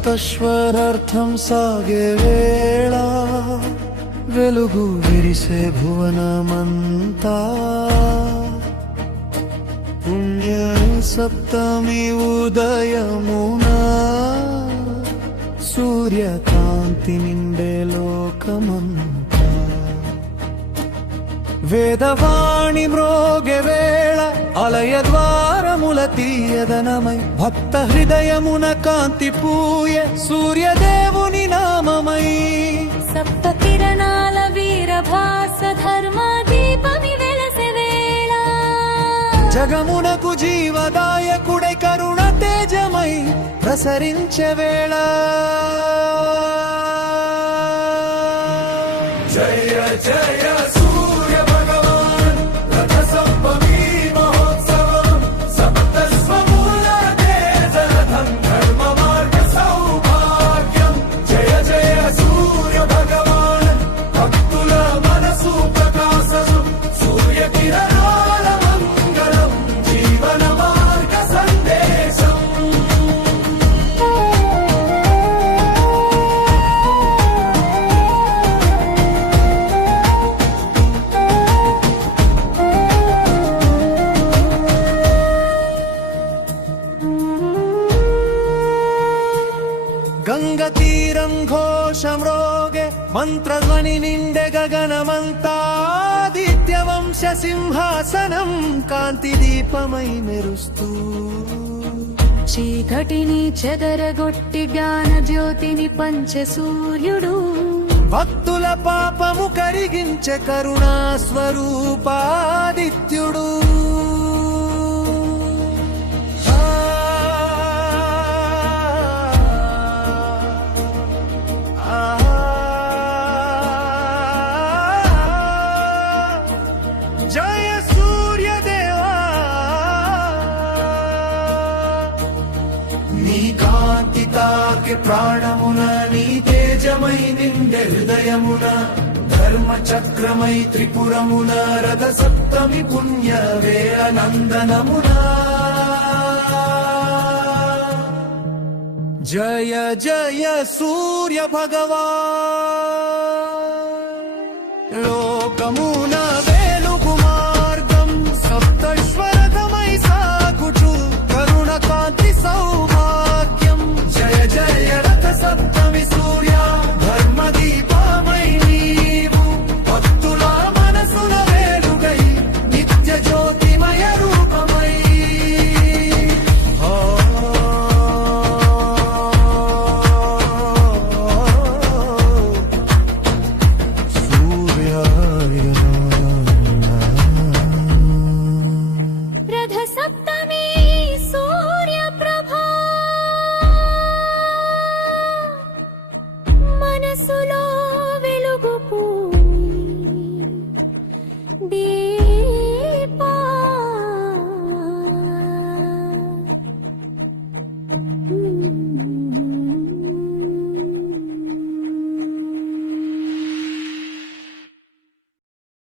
సప్తస్వరార్థం సాగే వేళ వెలుగు విరిసే భువనమంతా పుణ్య సప్తమి ఉదయమునా సూర్యకాంతి నిండే లోకమంతా వేదవాణి మ్రోగే వేళ అలయ ద్వారముల తీయదనమై భక్త హృదయమున కాంతి పూయ సూర్యదేవుని నామమై సప్త కిరణాల వీరభాస ధర్మ దీపమి వెలసె వేళ జగమునకు జీవదాయకుడై కరుణ తేజమై ప్రసరించే వేళ జయ జయ గంగ తీరం ఘోషమ్రోగే మంత్రధ్వని నిండే గగనమంతాదిత్య వంశ సింహాసనం కాంతి దీపమై మెరుస్తూ చీకటిని చెదరగొట్టి జ్ఞాన జ్యోతిని పంచే సూర్యుడు భక్తుల పాపము కరిగించే కరుణా స్వరూపాదిత్యుడు జయ సూర్యదేవా నీ కాంతి తాకి ప్రాణమున నీ తేజమై నిండే హృదయమున ధర్మ చక్రమై త్రిపురమున రథ సప్తమి పుణ్య వేళ నందనమున జయ జయ సూర్య భగవాన్